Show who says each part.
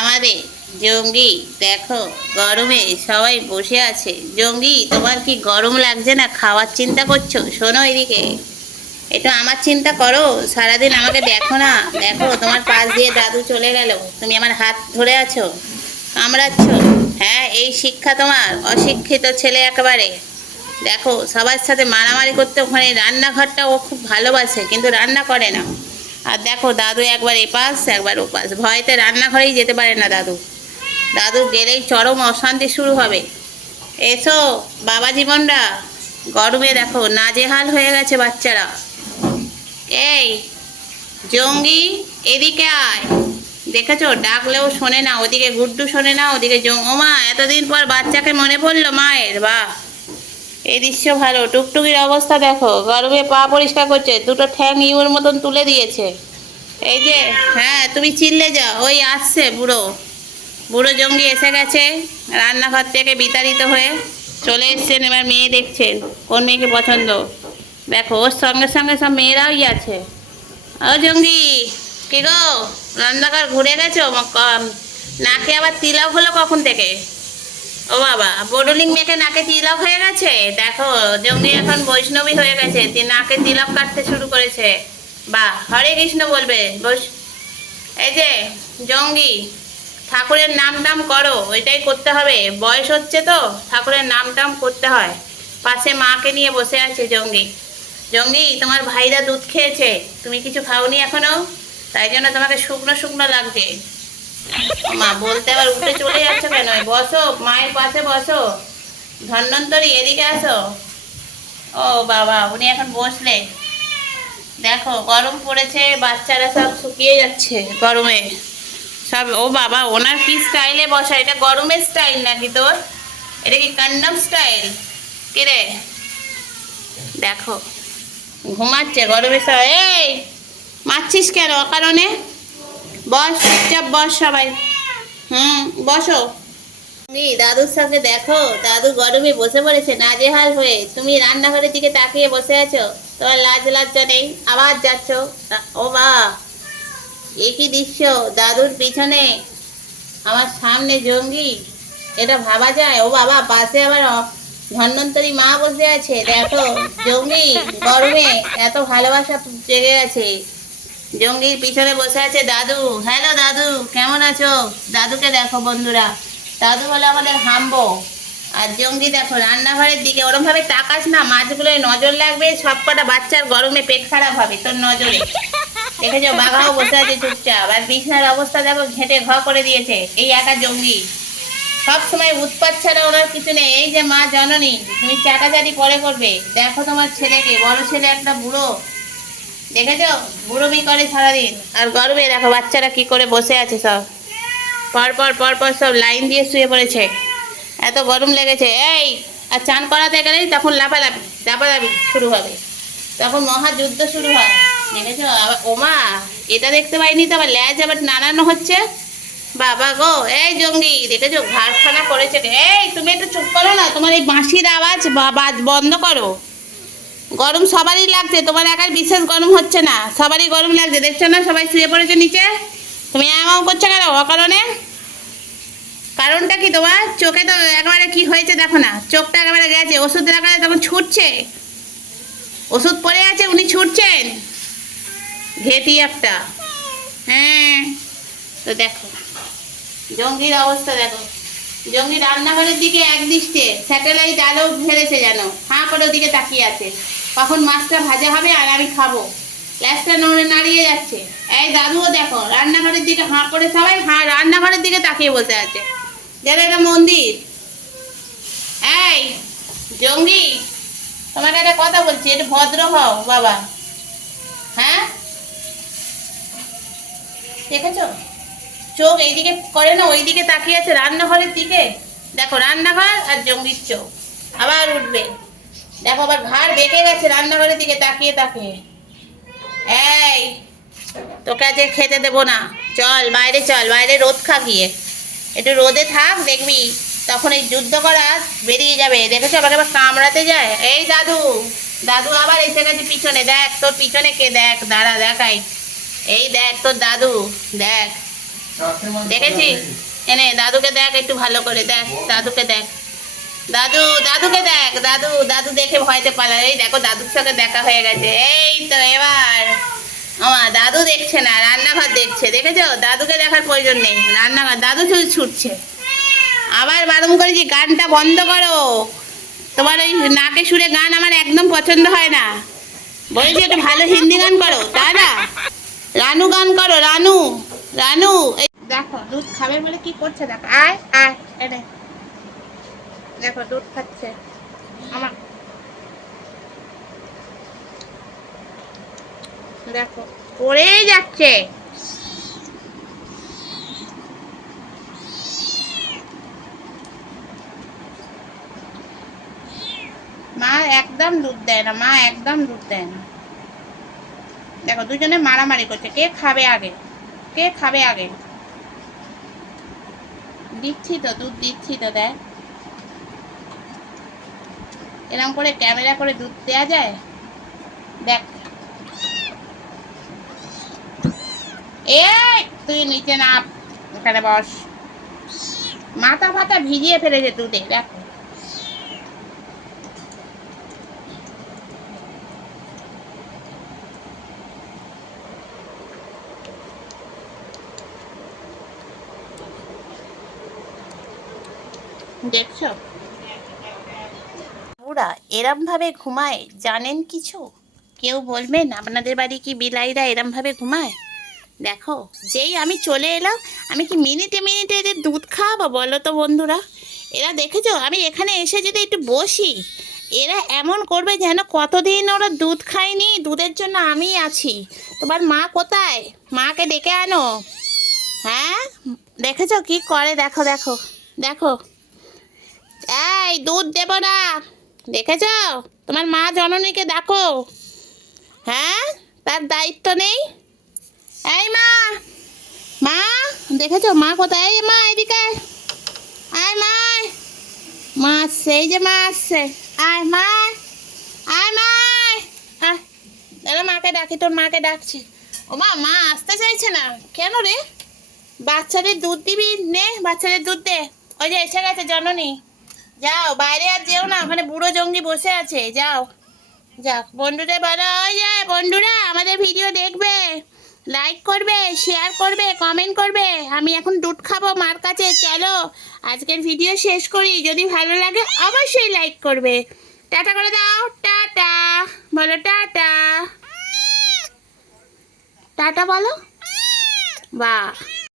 Speaker 1: আমাদের? জঙ্গি, দেখো, গরমে সবাই বসে আছে। জঙ্গি, তোমার কি গরম লাগছে না? খাওয়ার চিন্তা করছ? শোনো এদিকে। এটা আমার চিন্তা করো। সারাদিন আমাকে দেখো না। দেখো, তোমার পাশ দিয়ে দাদু চলে গেল। তুমি আমার হাত ধরে আছো? কামড়াচ্ছ? হ্যাঁ এই শিক্ষা তোমার। অশিক্ষিত ছেলে একেবারে। দেখো, সবার সাথে মারামারি করতে ওখানে রান্নাঘরটা ও খুব ভালোবাসে, কিন্তু রান্না করে না। আর দেখো দাদু একবার এপাশ, একবার ওপাশ। ভয়তে রান্নাঘরেই যেতে পারে না দাদু। দাদু গেলেই চরম অশান্তি শুরু হবে। এসো বাবা জীবনরা গরমে দেখো, নাজেহাল হয়ে গেছে বাচ্চারা। এই, জঙ্গি, এদিকে আয়। দেখেছ? ডাকলেও শোনে না, ওদিকে গুড্ডু শোনে না, ওদিকে জং মা এতদিন পর বাচ্চাকে মনে পড়ল মায়ের, বাহ। এই দৃশ্য ভালো। টুকটুকির অবস্থা দেখো। গরমে পা পরিষ্কার করছে। দুটো ঠ্যাং ইউর মতন তুলে দিয়েছে। এই যে হ্যাঁ তুমি চিল্লে যাও। ওই আসছে বুড়ো। বুড়ো জঙ্গি এসে গেছে রান্নাঘর থেকে বিতাড়িত হয়ে। চলে এসছেন এবার মেয়ে দেখছেন কোন মেয়েকে পছন্দ? দেখো, ওর সঙ্গে সঙ্গে সব মেয়েরাই আছে। ও জঙ্গি, কি গো? রান্নাঘর ঘুরে গেছো? নাকে আবার তিলক হলো কখন থেকে? ও বাবা, বড়লিং মেয়েকে নাকে তিলক হয়ে গেছে? দেখো জঙ্গি এখন বৈষ্ণবী হয়ে গেছে নাকে তিলক কাটতে শুরু করেছে। বাহ হরে কৃষ্ণ বলবে, বস, এই যে জঙ্গি ঠাকুরের নাম টাম করো, ওইটাই করতে হবে। বয়স হচ্ছে তো, ঠাকুরের নাম টাম করতে হয়। পাশে মাকে নিয়ে বসে আছে জঙ্গি জঙ্গি তোমার ভাইরা দুধ খেয়েছে, তুমি কিছু খাওনি এখনও? তাই জন্য তোমাকে শুকনো শুকনো লাগছে। মা, বলতে আবার উঠে চলে যাচ্ছে কেন? বসো, মায়ের পাশে বসো। ধন্বন্তরী, এদিকে আসো। ও বাবা, উনি এখন বসলে। দেখো, গরম পড়েছে, বাচ্চারা সব শুকিয়ে যাচ্ছে গরমে। সব, ও বাবা, ওনার কি স্টাইলে বসা? এটা গরমের স্টাইল নাকি তোর? এটা কি কন্ডম স্টাইল? কে রে? দেখো, ঘুমাচ্ছে গরমে সব। এই, মারছিস কেন অকারণে? বস, চুপচাপ বস সবাই। হুম, বসো। তুমি দাদুর সঙ্গে দেখো, দাদু গরমে বসে পড়েছে, নাজেহাল হয়ে। তুমি রান্নাঘরের দিকে তাকিয়ে বসে আছো, তোমার লাজ লজ্জা নেই, আবার যাচ্ছ। ও বা একই দৃশ্য, দাদুর পিছনে। আমার সামনে জঙ্গি, এটা ভাবা যায়? ও বাবা, পাশে আবার ধন্বন্তরী মা বসে আছে, দেখো। জঙ্গি, গরমে এত ভালোবাসা জেগে আছে। জঙ্গির পিছনে বসে আছে দাদু। হ্যালো দাদু, কেমন আছো? দাদুকে দেখো বন্ধুরা। দাদু হলো আমাদের হাম্বো। আর জঙ্গি দেখো, রান্নাঘরের দিকে ওরম ভাবে তাকাস না, মাছগুলোয় নজর লাগবে সব কটা বাচ্চার গরমে পেট খারাপ হবে তোর নজরে। দেখেছ, বাঘাও বসে আছে চুপচাপ। আর বিছনার অবস্থা দেখো, ঘেটে ঘ করে দিয়েছে, এই একা জঙ্গি। সব সময় উৎপাত ছাড়া ওনার কিছু নেই। এই যে মা জননী, তুমি চাটাচাটি পরে করবে। দেখো তোমার ছেলেকে, বড় ছেলে একটা বুড়ো। দেখেছ? বুড়োমি করে সারাদিন। আর গরমে দেখো, বাচ্চারা কি করে বসে আছে সব। পর পর পর পর সব লাইন দিয়ে শুয়ে পড়েছে। এত গরম লেগেছে। এই, আর চান করাতে গেলেই তখন লাফালাফি লাফালাফি শুরু হবে। তখন মহাযুদ্ধ শুরু হয়। দেখেছ? আবার ওমা, এটা দেখতে পাইনি তো, আবার ল্যাজ আবার নাড়ানো হচ্ছে। বাবা গো, এই জঙ্গি, দেখেছ? ঘাড়খানা করেছে। এই, তুমি একটু চুপ করো না। তোমার এই বাঁশির আওয়াজ বন্ধ করো। গরম সবারই লাগছে, তোমার একার বিশেষ গরম হচ্ছে না, সবারই গরম লাগছে, দেখছ না? সবাই শুয়ে পড়েছে নিচে? তুমি এমন করছ কেন অকারণে? কারণটা কি তোমার? চোখে তো একেবারে কি হয়েছে দেখো না, চোখটা একেবারে গেছে ওষুধ লাগালে তখন ছুটছে। ওষুধ পড়ে আছে, উনি ছুটছেন। ঘেটি একটা। হ্যাঁ তো দেখো, জঙ্গির অবস্থা দেখো। জঙ্গি রান্নাঘরের দিকে এক দৃষ্টে স্যাটেলাইট আলো ফেলেছে যেন, হাঁ করে ওদিকে তাকিয়ে আছে। কখন মাছটা ভাজা হবে আর আমি খাব। গ্যাসটা নড়ে নাড়িয়ে যাচ্ছে। এই দাদুও দেখো, রান্নাঘরের দিকে হাঁ করে সবাই হাঁ, রান্নাঘরের দিকে তাকিয়ে বসে আছে। যেন এটা মন্দির। এই, জঙ্গি, তোমাকে একটা কথা বলছি, একটু ভদ্র হও বাবা। হ্যাঁ? দেখেছ? চোখ এইদিকে করে না ওইদিকে তাকিয়ে আছে রান্নাঘরের দিকে। দেখো, রান্নাঘর আর জঙ্গির চোখ। আবার উঠবে। দেখো আবার ঘাড় বেঁকে গেছে রান্নাঘরের দিকে, তাকিয়ে তাকিয়ে। এই, তোকে আজকে খেতে দেবো না। চল, বাইরে চল, বাইরে রোদ খা গিয়ে। একটু রোদে থাক, দেখবি। তখন এই যুদ্ধ করা বেরিয়ে যাবে। দেখেছ? আমাকে আবার কামড়াতে যায়। এই দাদু দাদু আবার এসে গেছে পিছনে। দেখ, তোর পিছনে কে? দেখ, দাঁড়া, দেখাই। এই দেখ, তোর দাদু, দেখ। দেখেছি এনে, দাদুকে দেখ, একটু ভালো করে দেখ, দাদুকে দেখ। দাদু, দাদুকে দেখ, দাদু দাদু দেখে ভয়তে পালা এই দেখো, দাদুর সঙ্গে দেখা হয়ে গেছে। এই তো এবার। আমার দাদু দেখছে না, রান্নাঘর দেখছে। দেখেছ? দাদুকে দেখার প্রয়োজন নেই। রান্নাঘর, দাদু শুধু ছুটছে। আবার বারণ করেছি, গানটা বন্ধ করো। তোমার ওই নাকে সুরে গান আমার একদম পছন্দ হয় না। বলেছি একটু ভালো হিন্দি গান করো তা না? রানু গান করো, রানু রানু। এই দেখো, দুধ খাবে বলে কি করছে? দেখো, আয় আয়, এনে। দেখো, দুধ খাচ্ছে। আমার দেখো, পড়েই যাচ্ছে। মা একদম দুধ দেয় না, মা একদম দুধ দেয় না। দেখো, দুজনে মারামারি করছে। কে খাবে আগে? কে খাবে আগে? দিচ্ছি তো, দুধ দিচ্ছি তো, দেখ। এরকম করে ক্যামেরা করে দুধ দেওয়া যায়? দেখ। এই, তুই নিচে নাম। এখানে বস। মাথা ফাতা ভিজিয়ে ফেলেছে দুধে, দেখ। দেখছ? বুড়া এরমভাবে ঘুমায়? জানেন কিছু? কেউ বলবেন, আপনাদের বাড়ি কি বিলাইরা এরমভাবে ঘুমায়? দেখো, যেই আমি চলে এলাম, আমি কি মিনিটে মিনিটে এদের দুধ খাওয়াবো, বলো তো বন্ধুরা? এরা দেখেছ, আমি এখানে এসে যদি একটু বসি, এরা এমন করবে যেন কতদিন ওরা দুধ খায়নি, দুধের জন্য আমি আছি। তোমার মা কোথায়? মাকে ডেকে আনো। হ্যাঁ? দেখেছ কি করে? দেখো দেখো দেখো। এই, দুধ দেব না। দেখেছ? তোমার মা জননীকে দেখো। হ্যাঁ? তার দায়িত্ব নেই? এই মা! মা, দেখেছ? মা কোথায়? এই মা, এদিকে আয়। মা। মা আসছে, এই যে মা আসছে। আয় মা আয়। মা দাঁড়া মাকে ডাকি, তোর মাকে ডাকছি। ও মা মা আসতে চাইছে না। কেন রে? বাচ্চাদের দুধ দিবি? নে, বাচ্চাদের দুধ দে। ওই যে এসে গেছে জননী। যাও, বাইরে আর যেও না, ওখানে বুড়ো জঙ্গি বসে আছে, যাও। যাও বন্ধুদের বলো, ওই যে বন্ধুরা, আমাদের ভিডিও দেখবে লাইক করবে শেয়ার করবে কমেন্ট করবে। আমি এখন দুধ খাব মার কাছে, চলো, আজকের ভিডিও শেষ করি। যদি ভালো লাগে, অবশ্যই লাইক করবে। টাটা করে দাও, টাটা। বলো, টাটা। টাটা বলো? বাহ।